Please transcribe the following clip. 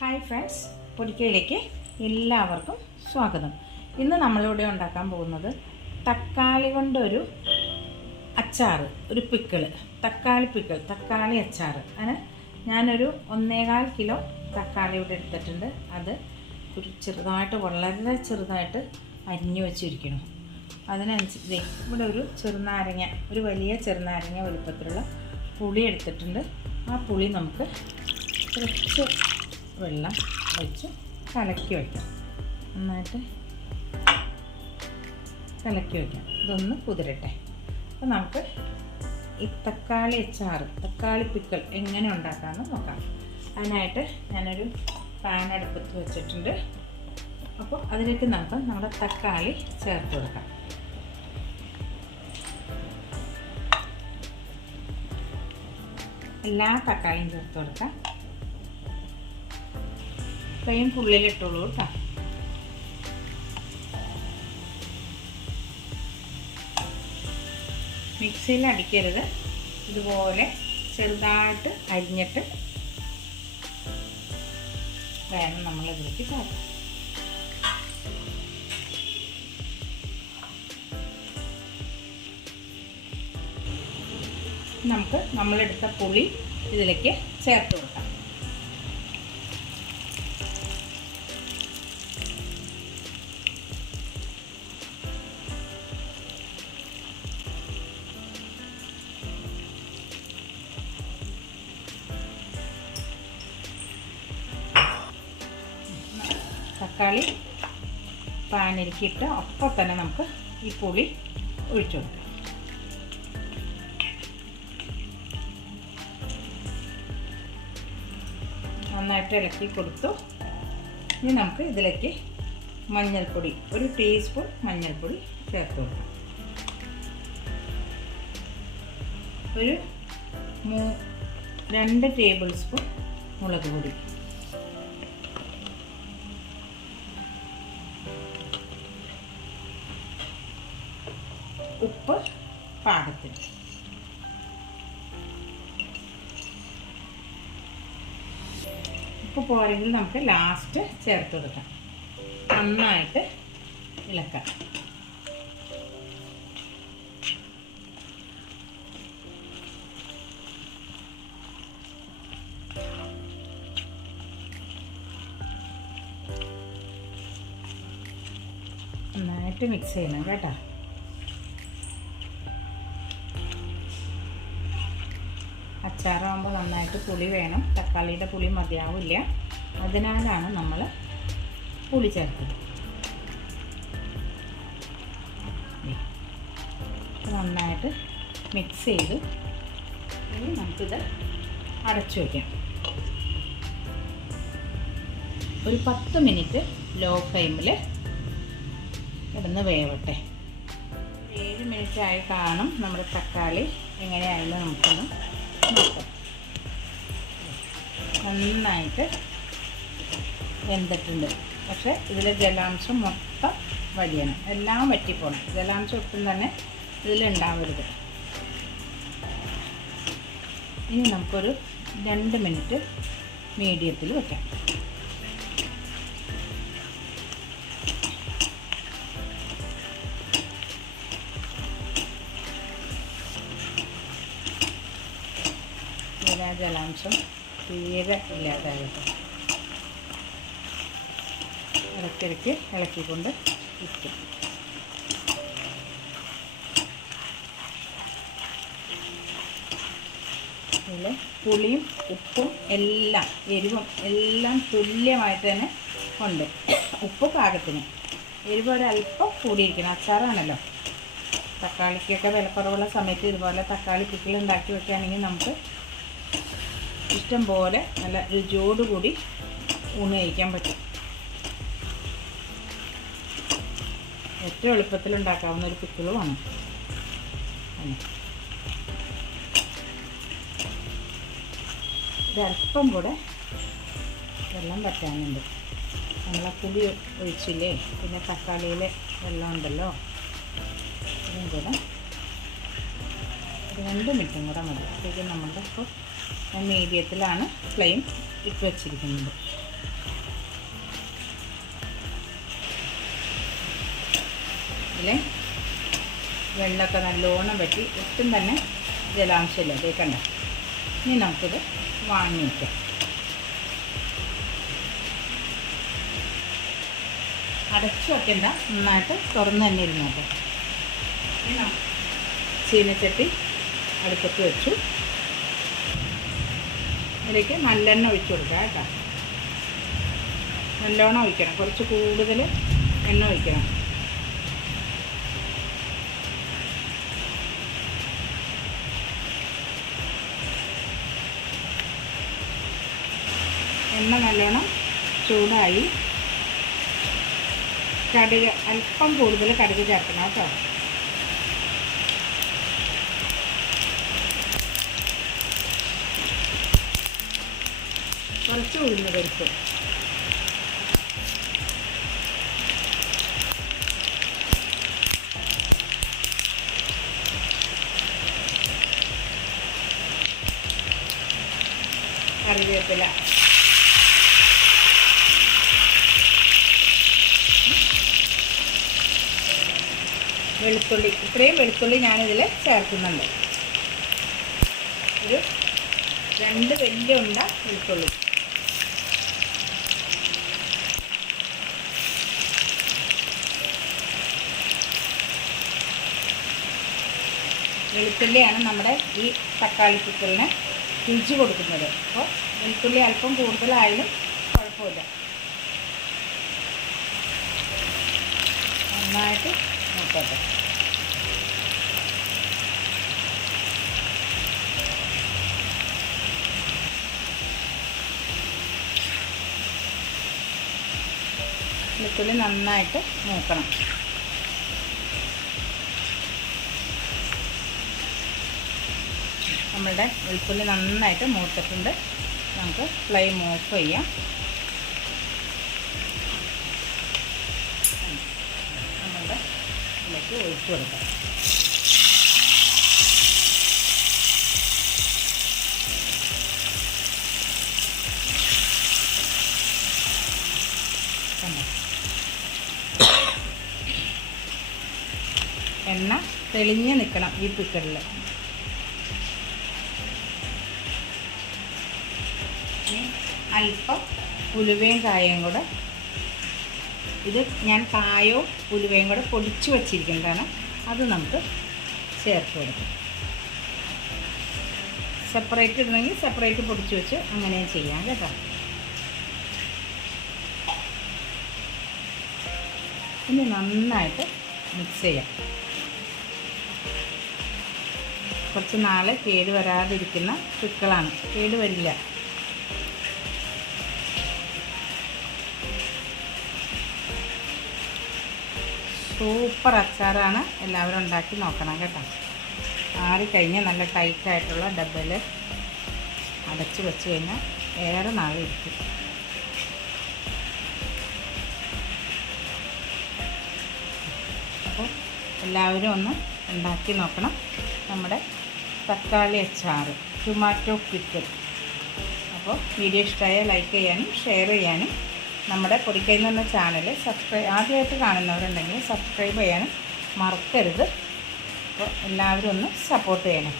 Hi friends പൊടിക്കയിലേക്ക് എല്ലാവർക്കും സ്വാഗതം. ഇന്ന് നമ്മളിവിടെ ഉണ്ടാക്കാൻ പോകുന്നത് തക്കാളി കൊണ്ടൊരു അച്ചാർ ഒരു പിക്കിൾ തക്കാളി പിക്കിൾ തക്കാളി അച്ചാർ അതിന് ഞാനൊരു ഒന്നേകാൽ കിലോ തക്കാളി ഇവിടെ എടുത്തിട്ടുണ്ട്. അത് ഒരു ചെറുതായിട്ട് വളരെ ചെറുതായിട്ട് അരിഞ്ഞു വെച്ചിരിക്കണം അതിനനുസരിച്ച് ഇവിടെ ഒരു ചെറുനാരങ്ങ ഒരു വലിയ ചെറുനാരങ്ങ വലുപ്പത്തിലുള്ള പുളി എടുത്തിട്ടുണ്ട്. ആ പുളി നമുക്ക് കുറച്ച് വെള്ളം വെച്ച് കലക്കി വയ്ക്കാം. നന്നായിട്ട് കലക്കി വയ്ക്കാം. ഇതൊന്ന് കുതിരട്ടെ. അപ്പോൾ നമുക്ക് ഈ തക്കാളി അച്ചാർ തക്കാളി പിക്കൽ എങ്ങനെ ഉണ്ടാക്കാമെന്ന് നോക്കാം. അതിനായിട്ട് ഞാനൊരു പാൻ അടുപ്പത്ത് വെച്ചിട്ടുണ്ട്. അപ്പോൾ അതിലേക്ക് നമുക്ക് നമ്മുടെ തക്കാളി ചേർത്ത് കൊടുക്കാം. എല്ലാ തക്കാളിയും ചേർത്ത് കൊടുക്കാം. ഫ്ലെയിം ഫുള്ളിലിട്ടുള്ളൂ കേട്ടോ. മിക്സിയിൽ അടിക്കരുത്. ഇതുപോലെ ചെറുതായിട്ട് അരിഞ്ഞിട്ട് വേണം നമ്മൾ ഇതിലേക്ക് ചേർക്കാൻ. നമുക്ക് നമ്മളെടുത്ത പുളി ഇതിലേക്ക് ചേർത്ത് തക്കാളി പാനിലേക്കിട്ട് അപ്പോൾ തന്നെ നമുക്ക് ഈ പുളി ഒഴിച്ചു കൊടുക്കാം. നന്നായിട്ട് ഇളക്കി കൊടുത്തു. ഇനി നമുക്ക് ഇതിലേക്ക് മഞ്ഞൾപ്പൊടി ഒരു ടീസ്പൂൺ മഞ്ഞൾപ്പൊടി ചേർത്ത് കൊടുക്കാം. ഒരു മൂ രണ്ട് ടേബിൾ സ്പൂൺ മുളക് പൊടി. ഉപ്പ് പാകത്തിന്. ഉപ്പ് പോരെങ്കിൽ നമുക്ക് ലാസ്റ്റ് ചേർത്ത് കൊടുക്കാം. നന്നായിട്ട് ഇളക്കാം. നന്നായിട്ട് മിക്സ് ചെയ്യണം കേട്ടോ. പുളി വേണം. തക്കാളിയുടെ പുളി മതിയാവില്ല. അതിനാലാണ് നമ്മൾ പുളി ചേർത്തത്. നന്നായിട്ട് മിക്സ് ചെയ്ത് നമുക്കിത് അടച്ചു വയ്ക്കാം ഒരു പത്ത് മിനിറ്റ് ലോ ഫ്ലെയിമിൽ കിടന്ന് വേവട്ടെ. ഏഴ് മിനിറ്റ് ആയി കാണും. നമ്മുടെ തക്കാളി എങ്ങനെയായാലും നമുക്കൊന്ന് നോക്കാം നന്നായിട്ട് വെന്തിട്ടുണ്ട്. പക്ഷേ ഇതിലെ ജലാംശം മൊത്തം വടിയണം. എല്ലാം വറ്റിപ്പോണം. ജലാംശം ഒട്ടും തന്നെ ഇതിലുണ്ടാവരുത്. ഇനി നമുക്കൊരു രണ്ട് മിനിറ്റ് മീഡിയത്തിൽ വെക്കാം. ജലാംശം തീരെ ഇല്ലാതായിട്ട് ഇടയ്ക്കിടയ്ക്ക് ഇളക്കിക്കൊണ്ട് ഇരിക്കും ഇതിൽ പുളിയും ഉപ്പും എല്ലാം എരിവും എല്ലാം തുല്യമായിട്ട് തന്നെ ഉണ്ട്. ഉപ്പ് പാകത്തിന്. എരിവ് ഒരല്പം കൂടിയിരിക്കണം. അച്ചാറാണല്ലോ. തക്കാളിക്കൊക്കെ വിലക്കുറവുള്ള സമയത്ത് ഇതുപോലെ തക്കാളി പിക്കിൾ ഉണ്ടാക്കി വെക്കുകയാണെങ്കിൽ നമുക്ക് ഇഷ്ടം പോലെ നല്ല രുചിയോടുകൂടി ഊണ് കഴിക്കാൻ പറ്റും. ഏറ്റവും എളുപ്പത്തിൽ ഉണ്ടാക്കാവുന്ന ഒരു പിക്കിളുമാണ് ഒരല്പം കൂടെ വെള്ളം പറ്റാനുണ്ട് നമ്മളെ പുളി ഒഴിച്ചില്ലേ? പിന്നെ തക്കാളിയിലെ വെള്ളം ഉണ്ടല്ലോ? അതും കൂടെ രണ്ട് മിനിറ്റും കൂടെ മതി. അപ്പോഴേക്കും നമ്മളുടെ ഇപ്പോൾ മീഡിയത്തിലാണ് ഫ്ലെയിം ഇട്ട് വച്ചിരിക്കുന്നത്. അല്ലേ വെള്ളമൊക്കെ നല്ലോണം പറ്റി ഒട്ടും തന്നെ ജലാംശമില്ല. അതേ കണ്ട? ഇനി നമുക്കിത് വാങ്ങി വയ്ക്കാം അടച്ചു വയ്ക്കണ്ട നന്നായിട്ട് തുറന്ന് തന്നെ ഇരുന്നോട്ടെ. ചീനച്ചട്ടി അടുപ്പത്ത് വെച്ചു. ഇതിലേക്ക് നല്ലെണ്ണ ഒഴിച്ചു കൊടുക്കുക കേട്ടോ. നല്ലോണം ഒഴിക്കണം. കുറച്ച് കൂടുതൽ എണ്ണ ഒഴിക്കണം. എണ്ണ നല്ലോണം ചൂടായി. കടുക് അല്പം കൂടുതൽ കടുക് ചേർക്കണം കേട്ടോ. കുറച്ച് ഉഴുന്ന് പരിപ്പ് കറിവേപ്പില. വെളുത്തുള്ളി. ഇത്രയും വെളുത്തുള്ളി ഞാനിതിൽ ചേർക്കുന്നുണ്ട്. ഒരു രണ്ട് വലിയ ഉണ്ട വെളുത്തുള്ളി. വെളുത്തുള്ളിയാണ് നമ്മുടെ ഈ തക്കാളി പിക്കലിന് രുചി കൊടുക്കുന്നത്. അപ്പോൾ വെളുത്തുള്ളി അല്പം കൂടുതലായാലും കുഴപ്പമില്ല. നന്നായിട്ട് നോക്കട്ടെ വെളുത്തുള്ളി നന്നായിട്ട് നോക്കണം നമ്മളുടെ വെളുത്തുള്ളി നന്നായിട്ട് മൂത്തിട്ടുണ്ട്. നമുക്ക് ഫ്ലെയിം ഓഫ് ചെയ്യാം. നമ്മളുടെ ഇതിലേക്ക് ഒഴിച്ച് കൊടുക്കാം? എണ്ണ തെളിഞ്ഞ് നിൽക്കണം ഈ പിക്കറിൽ അല്പം ഉലുവയും കായയും കൂടെ. ഇത് ഞാൻ കായവും ഉലുവയും കൂടെ പൊടിച്ച് വച്ചിരിക്കുന്നതാണ് അത് നമുക്ക് ചേർത്ത് കൊടുക്കും. സെപ്പറേറ്റ് ഇടണമെങ്കിൽ സെപ്പറേറ്റ് പൊടിച്ച് വെച്ച് അങ്ങനെയും ചെയ്യാം കേട്ടോ. ഇനി നന്നായിട്ട് മിക്സ് ചെയ്യാം. കുറച്ച് നാളെ കേട് വരാതിരിക്കുന്ന പിക്കളാണ് കേട് വരില്ല. സൂപ്പർ അച്ചാറാണ് എല്ലാവരും ഉണ്ടാക്കി നോക്കണം കേട്ടോ. ആറിക്കഴിഞ്ഞ് നല്ല ടൈറ്റായിട്ടുള്ള ഡബ്ബയിൽ അടച്ച് വെച്ച് കഴിഞ്ഞാൽ ഏറെ നാൾ ഇരിക്കും അപ്പോൾ എല്ലാവരും ഒന്ന് ഉണ്ടാക്കി നോക്കണം നമ്മുടെ തക്കാളി അച്ചാറ് ടൊമാറ്റോ പിക്കിൾ അപ്പോൾ വീഡിയോ ഇഷ്ടമായ ലൈക്ക് ചെയ്യാനും ഷെയർ ചെയ്യാനും നമ്മുടെ പൊടിക്കൈ എന്ന് പറഞ്ഞ ചാനൽ സബ്സ്ക്രൈബ് ആദ്യമായിട്ട് കാണുന്നവരുണ്ടെങ്കിൽ സബ്സ്ക്രൈബ് ചെയ്യാൻ മറക്കരുത്. അപ്പോൾ എല്ലാവരും ഒന്ന് സപ്പോർട്ട് ചെയ്യണം.